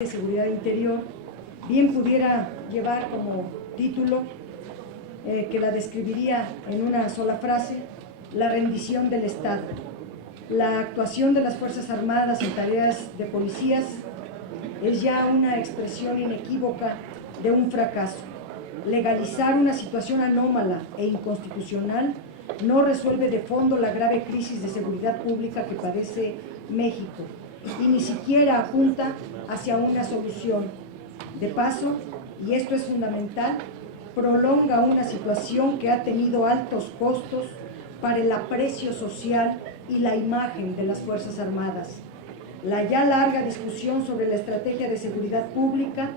de Seguridad Interior, bien pudiera llevar como título, que la describiría en una sola frase: la rendición del Estado. La actuación de las Fuerzas Armadas en tareas de policías es ya una expresión inequívoca de un fracaso. Legalizar una situación anómala e inconstitucional no resuelve de fondo la grave crisis de seguridad pública que padece México y ni siquiera apunta hacia una solución. De paso, y esto es fundamental, prolonga una situación que ha tenido altos costos para el aprecio social y la imagen de las Fuerzas Armadas. La ya larga discusión sobre la estrategia de seguridad pública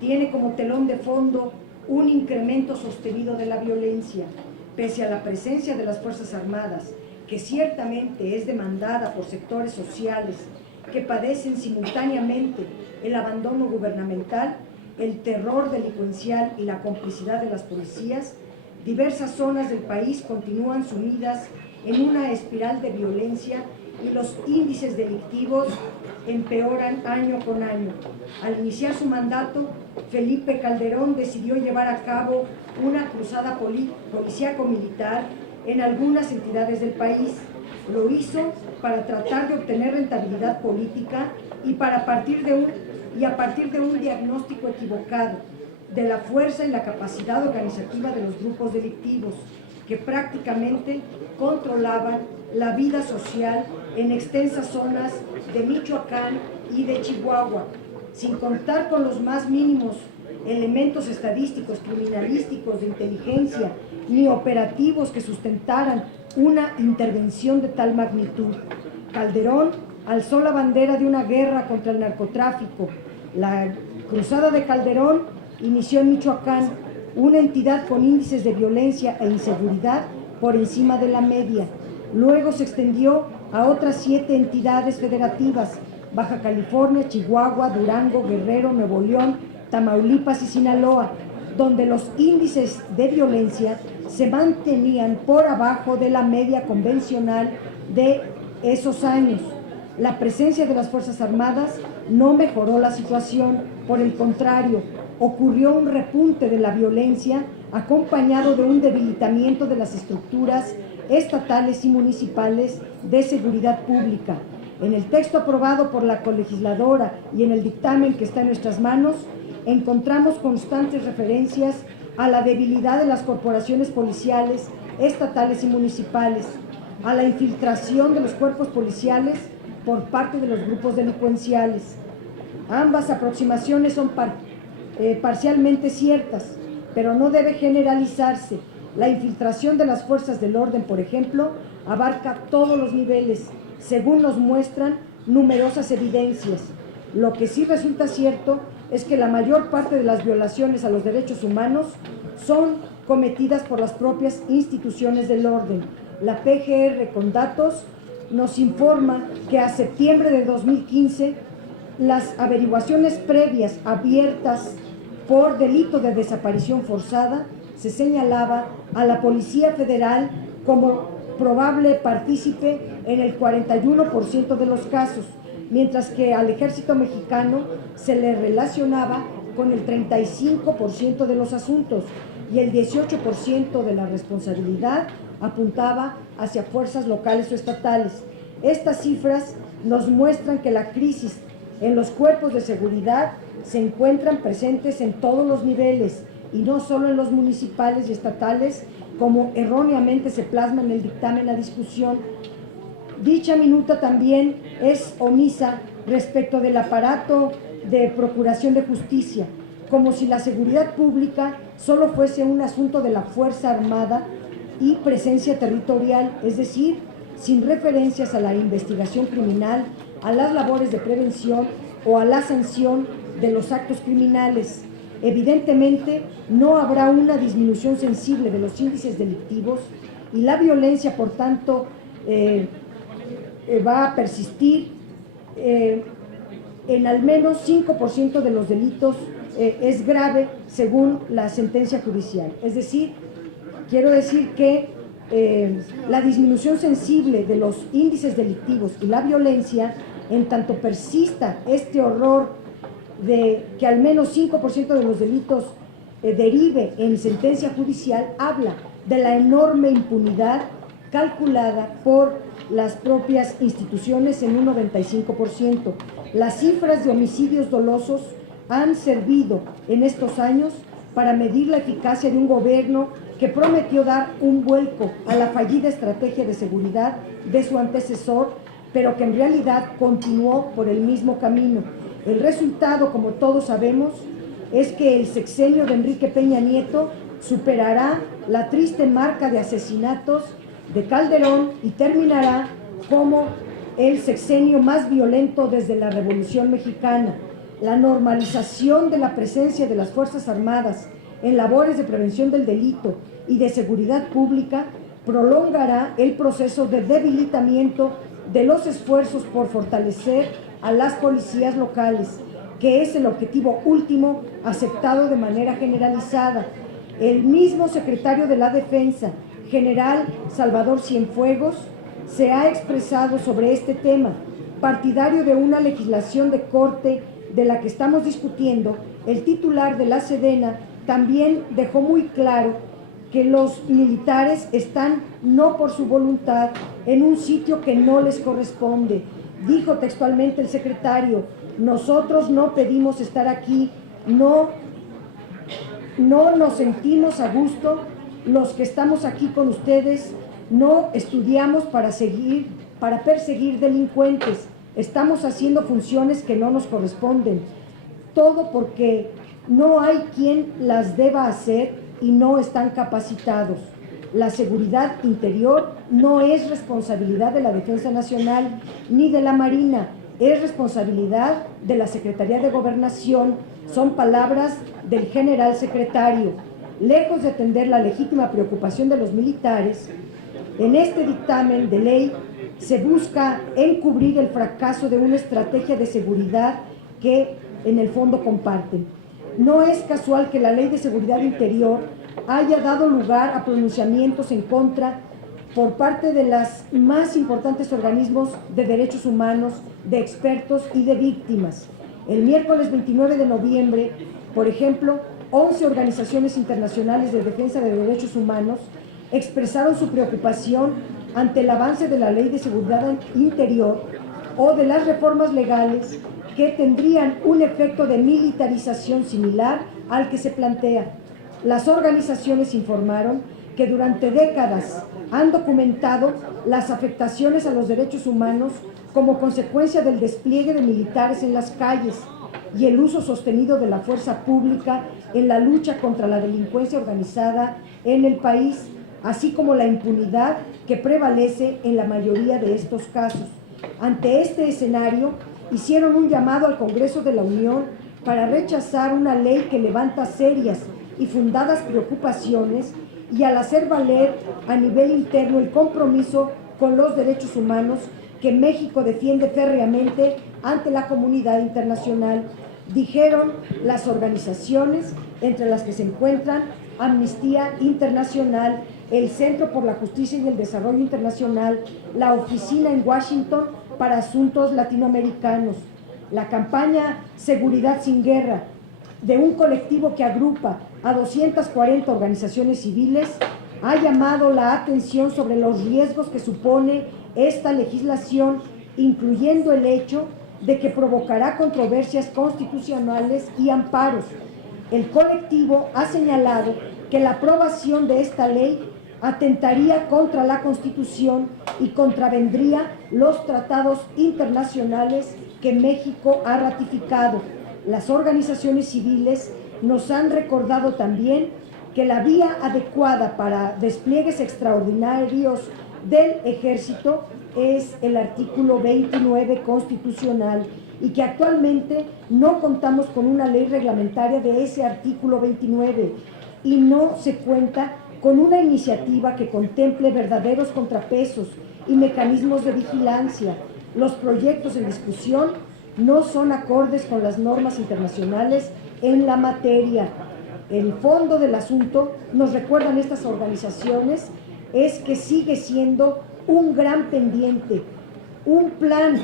tiene como telón de fondo un incremento sostenido de la violencia, pese a la presencia de las Fuerzas Armadas, que ciertamente es demandada por sectores sociales que padecen simultáneamente el abandono gubernamental, el terror delincuencial y la complicidad de las policías. Diversas zonas del país continúan sumidas en una espiral de violencia y los índices delictivos empeoran año con año. Al iniciar su mandato, Felipe Calderón decidió llevar a cabo una cruzada policíaco-militar en algunas entidades del país. Lo hizo para tratar de obtener rentabilidad política y a partir de un diagnóstico equivocado de la fuerza y la capacidad organizativa de los grupos delictivos que prácticamente controlaban la vida social en extensas zonas de Michoacán y de Chihuahua, sin contar con los más mínimos elementos estadísticos, criminalísticos, de inteligencia, ni operativos que sustentaran una intervención de tal magnitud. Calderón alzó la bandera de una guerra contra el narcotráfico. La cruzada de Calderón inició en Michoacán, una entidad con índices de violencia e inseguridad por encima de la media. Luego se extendió a otras 7 entidades federativas: Baja California, Chihuahua, Durango, Guerrero, Nuevo León, Tamaulipas y Sinaloa, donde los índices de violencia se mantenían por abajo de la media convencional de esos años. La presencia de las Fuerzas Armadas no mejoró la situación, por el contrario, ocurrió un repunte de la violencia acompañado de un debilitamiento de las estructuras estatales y municipales de seguridad pública. En el texto aprobado por la colegisladora y en el dictamen que está en nuestras manos, encontramos constantes referencias a la debilidad de las corporaciones policiales, estatales y municipales, a la infiltración de los cuerpos policiales por parte de los grupos delincuenciales. Ambas aproximaciones son parcialmente ciertas, pero no debe generalizarse. La infiltración de las fuerzas del orden, por ejemplo, abarca todos los niveles, según nos muestran numerosas evidencias. Lo que sí resulta cierto es que la mayor parte de las violaciones a los derechos humanos son cometidas por las propias instituciones del orden. La PGR, con datos, nos informa que a septiembre de 2015 las averiguaciones previas abiertas por delito de desaparición forzada se señalaba a la Policía Federal como probable partícipe en el 41% de los casos, mientras que al Ejército Mexicano se le relacionaba con el 35% de los asuntos y el 18% de la responsabilidad apuntaba hacia fuerzas locales o estatales. Estas cifras nos muestran que la crisis en los cuerpos de seguridad se encuentran presentes en todos los niveles y no solo en los municipales y estatales, como erróneamente se plasma en el dictamen a discusión. Dicha minuta también es omisa respecto del aparato de procuración de justicia, como si la seguridad pública solo fuese un asunto de la Fuerza Armada y presencia territorial, es decir, sin referencias a la investigación criminal, a las labores de prevención o a la sanción de los actos criminales. Evidentemente, no habrá una disminución sensible de los índices delictivos y la violencia, por tanto, va a persistir. En al menos 5% de los delitos es grave según la sentencia judicial. Es decir, quiero decir que la disminución sensible de los índices delictivos y la violencia, en tanto persista este horror de que al menos 5% de los delitos derive en sentencia judicial, habla de la enorme impunidad calculada por las propias instituciones en un 95%. Las cifras de homicidios dolosos han servido en estos años para medir la eficacia de un gobierno que prometió dar un vuelco a la fallida estrategia de seguridad de su antecesor, pero que en realidad continuó por el mismo camino. El resultado, como todos sabemos, es que el sexenio de Enrique Peña Nieto superará la triste marca de asesinatos de Calderón y terminará como el sexenio más violento desde la Revolución Mexicana. La normalización de la presencia de las Fuerzas Armadas en labores de prevención del delito y de seguridad pública prolongará el proceso de debilitamiento de los esfuerzos por fortalecer a las policías locales, que es el objetivo último aceptado de manera generalizada. El mismo secretario de la Defensa, general Salvador Cienfuegos, se ha expresado sobre este tema. Partidario de una legislación de corte de la que estamos discutiendo, el titular de la Sedena también dejó muy claro que los militares están no por su voluntad en un sitio que no les corresponde. Dijo textualmente el secretario: nosotros no pedimos estar aquí, no nos sentimos a gusto, los que estamos aquí con ustedes no estudiamos para perseguir delincuentes, estamos haciendo funciones que no nos corresponden, todo porque no hay quien las deba hacer y no están capacitados. La seguridad interior no es responsabilidad de la Defensa Nacional ni de la Marina, es responsabilidad de la Secretaría de Gobernación. Son palabras del general secretario. Lejos de atender la legítima preocupación de los militares, en este dictamen de ley se busca encubrir el fracaso de una estrategia de seguridad que en el fondo comparten. No es casual que la Ley de Seguridad Interior haya dado lugar a pronunciamientos en contra por parte de los más importantes organismos de derechos humanos, de expertos y de víctimas. El miércoles 29 de noviembre, por ejemplo, 11 organizaciones internacionales de defensa de derechos humanos expresaron su preocupación ante el avance de la Ley de Seguridad Interior o de las reformas legales que tendrían un efecto de militarización similar al que se plantea. Las organizaciones informaron que durante décadas han documentado las afectaciones a los derechos humanos como consecuencia del despliegue de militares en las calles y el uso sostenido de la fuerza pública en la lucha contra la delincuencia organizada en el país, así como la impunidad que prevalece en la mayoría de estos casos. Ante este escenario, hicieron un llamado al Congreso de la Unión para rechazar una ley que levanta serias y fundadas preocupaciones y al hacer valer a nivel interno el compromiso con los derechos humanos que México defiende férreamente ante la comunidad internacional, dijeron las organizaciones, entre las que se encuentran Amnistía Internacional, el Centro por la Justicia y el Desarrollo Internacional, la Oficina en Washington para Asuntos Latinoamericanos. La campaña Seguridad sin Guerra, de un colectivo que agrupa a 240 organizaciones civiles, ha llamado la atención sobre los riesgos que supone esta legislación, incluyendo el hecho de que provocará controversias constitucionales y amparos. El colectivo ha señalado que la aprobación de esta ley atentaría contra la Constitución y contravendría los tratados internacionales que México ha ratificado. Las organizaciones civiles nos han recordado también que la vía adecuada para despliegues extraordinarios del Ejército es el artículo 29 constitucional y que actualmente no contamos con una ley reglamentaria de ese artículo 29 y no se cuenta con una iniciativa que contemple verdaderos contrapesos y mecanismos de vigilancia. Los proyectos en discusión no son acordes con las normas internacionales en la materia. El fondo del asunto, nos recuerdan estas organizaciones, es que sigue siendo un gran pendiente, un plan,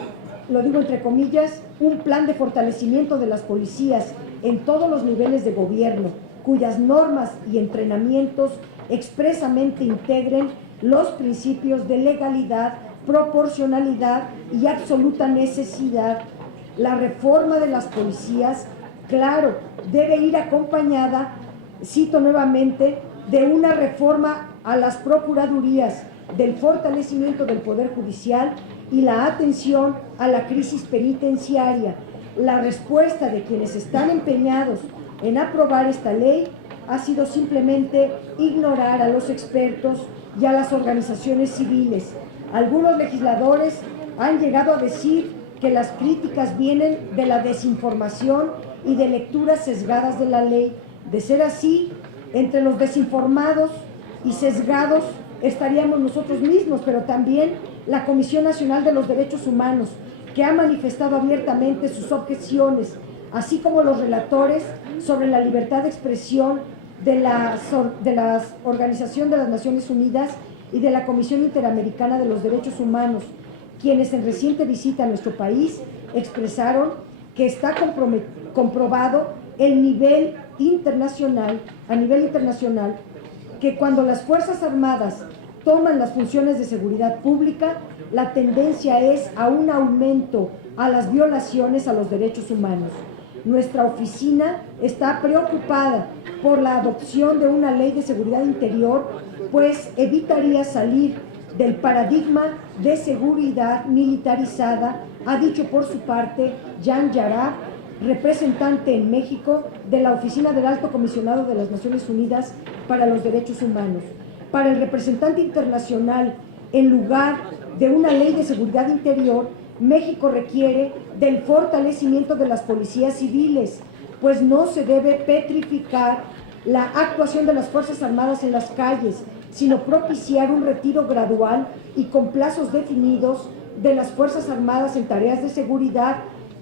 lo digo entre comillas, un plan de fortalecimiento de las policías en todos los niveles de gobierno, cuyas normas y entrenamientos expresamente integren los principios de legalidad, proporcionalidad y absoluta necesidad. La reforma de las policías, claro, debe ir acompañada, cito nuevamente, de una reforma a las procuradurías, del fortalecimiento del Poder Judicial y la atención a la crisis penitenciaria. La respuesta de quienes están empeñados en aprobar esta ley ha sido simplemente ignorar a los expertos y a las organizaciones civiles. Algunos legisladores han llegado a decir que las críticas vienen de la desinformación y de lecturas sesgadas de la ley. De ser así, entre los desinformados y sesgados estaríamos nosotros mismos, pero también la Comisión Nacional de los Derechos Humanos, que ha manifestado abiertamente sus objeciones, así como los relatores sobre la libertad de expresión de la Organización de las Naciones Unidas y de la Comisión Interamericana de los Derechos Humanos, quienes en reciente visita a nuestro país expresaron que está comprobado a nivel internacional, que cuando las Fuerzas Armadas toman las funciones de seguridad pública, la tendencia es a un aumento a las violaciones a los derechos humanos. Nuestra oficina está preocupada por la adopción de una ley de seguridad interior, pues evitaría salir del paradigma de seguridad militarizada, ha dicho por su parte Jan Yarab, representante en México de la Oficina del Alto Comisionado de las Naciones Unidas para los Derechos Humanos. Para el representante internacional, en lugar de una ley de seguridad interior, México requiere del fortalecimiento de las policías civiles, pues no se debe petrificar la actuación de las Fuerzas Armadas en las calles, sino propiciar un retiro gradual y con plazos definidos de las Fuerzas Armadas en tareas de seguridad,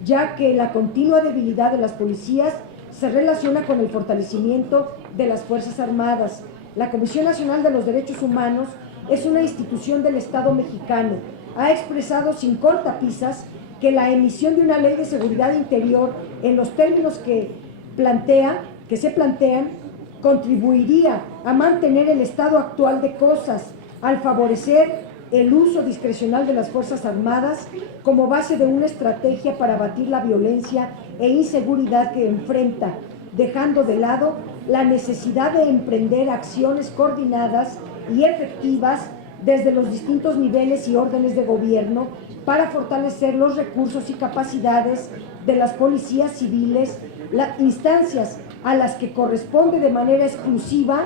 ya que la continua debilidad de las policías se relaciona con el fortalecimiento de las Fuerzas Armadas. La Comisión Nacional de los Derechos Humanos es una institución del Estado mexicano. Ha expresado sin cortapisas que la emisión de una ley de seguridad interior en los términos que se plantean contribuiría a mantener el estado actual de cosas al favorecer el uso discrecional de las Fuerzas Armadas como base de una estrategia para abatir la violencia e inseguridad que enfrenta, dejando de lado la necesidad de emprender acciones coordinadas y efectivas desde los distintos niveles y órdenes de gobierno para fortalecer los recursos y capacidades de las policías civiles, las instancias a las que corresponde de manera exclusiva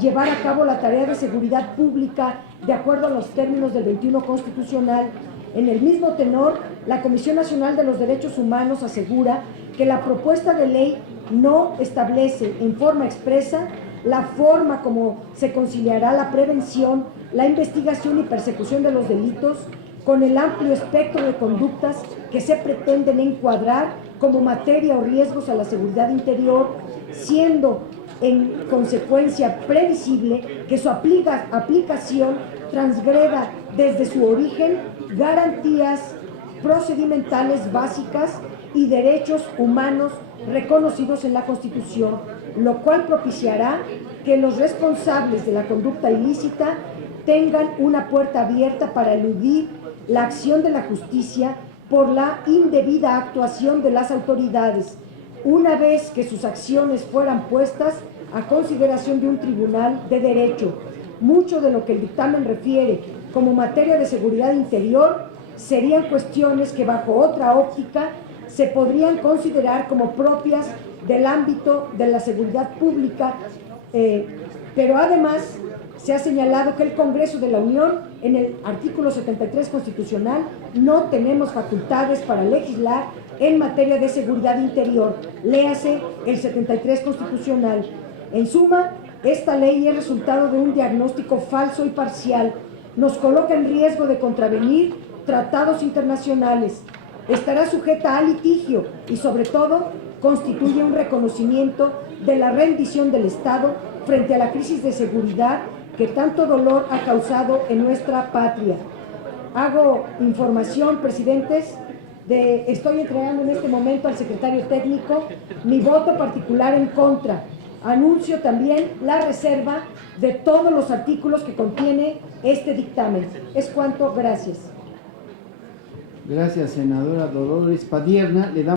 llevar a cabo la tarea de seguridad pública de acuerdo a los términos del 21 constitucional. En el mismo tenor, la Comisión Nacional de los Derechos Humanos asegura que la propuesta de ley no establece en forma expresa la forma como se conciliará la prevención, la investigación y persecución de los delitos con el amplio espectro de conductas que se pretenden encuadrar como materia o riesgos a la seguridad interior, siendo en consecuencia previsible que su aplicación transgreda desde su origen garantías procedimentales básicas y derechos humanos reconocidos en la Constitución, lo cual propiciará que los responsables de la conducta ilícita tengan una puerta abierta para eludir la acción de la justicia por la indebida actuación de las autoridades, una vez que sus acciones fueran puestas a consideración de un tribunal de derecho. Mucho de lo que el dictamen refiere como materia de seguridad interior serían cuestiones que bajo otra óptica se podrían considerar como propias del ámbito de la seguridad pública, pero además se ha señalado que el Congreso de la Unión, en el artículo 73 constitucional, no tenemos facultades para legislar en materia de seguridad interior, léase el 73 constitucional. En suma, esta ley es resultado de un diagnóstico falso y parcial, nos coloca en riesgo de contravenir tratados internacionales, estará sujeta a litigio y sobre todo constituye un reconocimiento de la rendición del Estado frente a la crisis de seguridad que tanto dolor ha causado en nuestra patria. Hago información, presidentes, estoy entregando en este momento al secretario técnico mi voto particular en contra. Anuncio también la reserva de todos los artículos que contiene este dictamen. Es cuanto, gracias. Gracias, senadora Dolores Padierna. Le damos